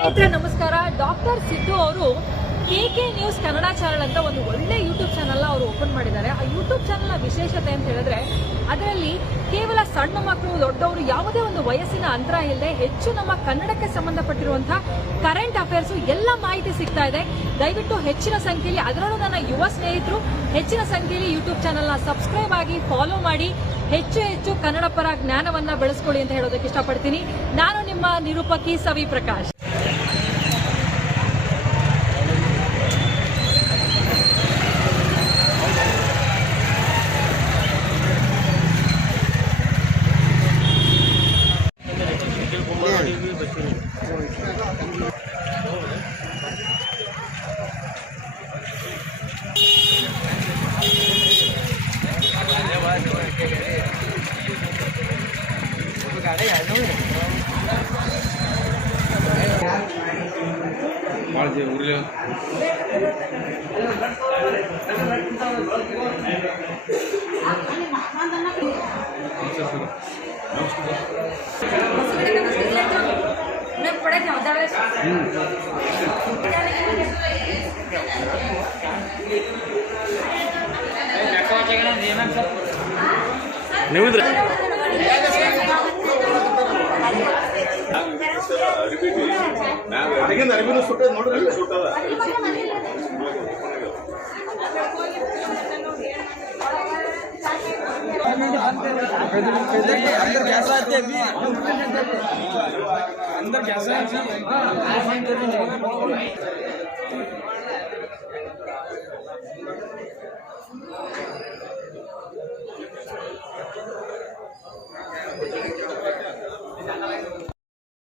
ಸ್ನೇಹಿತರೆ ನಮಸ್ಕಾರ. ಡಾಕ್ಟರ್ ಸಿದ್ದು ಅವರು ಕೆಕೆ ನ್ಯೂಸ್ ಕನ್ನಡ ಚಾನಲ್ ಅಂತ ಒಂದು ಒಳ್ಳೆ ಯೂಟ್ಯೂಬ್ ಚಾನಲ್ ಅವರು ಓಪನ್ ಮಾಡಿದ್ದಾರೆ. ಆ ಯೂಟ್ಯೂಬ್ ಚಾನಲ್ನ ವಿಶೇಷತೆ ಅಂತ ಹೇಳಿದ್ರೆ ಅದರಲ್ಲಿ ಕೇವಲ ಸಣ್ಣ ಮಕ್ಕಳು ದೊಡ್ಡವರು ಯಾವುದೇ ಒಂದು ವಯಸ್ಸಿನ ಅಂತರ ಇಲ್ಲದೆ ಹೆಚ್ಚು ನಮ್ಮ ಕನ್ನಡಕ್ಕೆ ಸಂಬಂಧಪಟ್ಟಿರುವಂತಹ ಕರೆಂಟ್ ಅಫೇರ್ಸ್ ಎಲ್ಲ ಮಾಹಿತಿ ಸಿಗ್ತಾ ಇದೆ. ದಯವಿಟ್ಟು ಹೆಚ್ಚಿನ ಸಂಖ್ಯೆಯಲ್ಲಿ, ಅದರಲ್ಲೂ ನನ್ನ ಯುವ ಸ್ನೇಹಿತರು ಹೆಚ್ಚಿನ ಸಂಖ್ಯೆಯಲ್ಲಿ ಯೂಟ್ಯೂಬ್ ಚಾನಲ್ನ ಸಬ್ಸ್ಕ್ರೈಬ್ ಆಗಿ ಫಾಲೋ ಮಾಡಿ ಹೆಚ್ಚು ಕನ್ನಡ ಪರ ಜ್ಞಾನವನ್ನ ಬೆಳೆಸ್ಕೊಳ್ಳಿ ಅಂತ ಹೇಳೋದಕ್ಕೆ ಇಷ್ಟಪಡ್ತೀನಿ. ನಾನು ನಿಮ್ಮ ನಿರೂಪಕಿ ಸವಿ ಪ್ರಕಾಶ್. अंदर कैसा है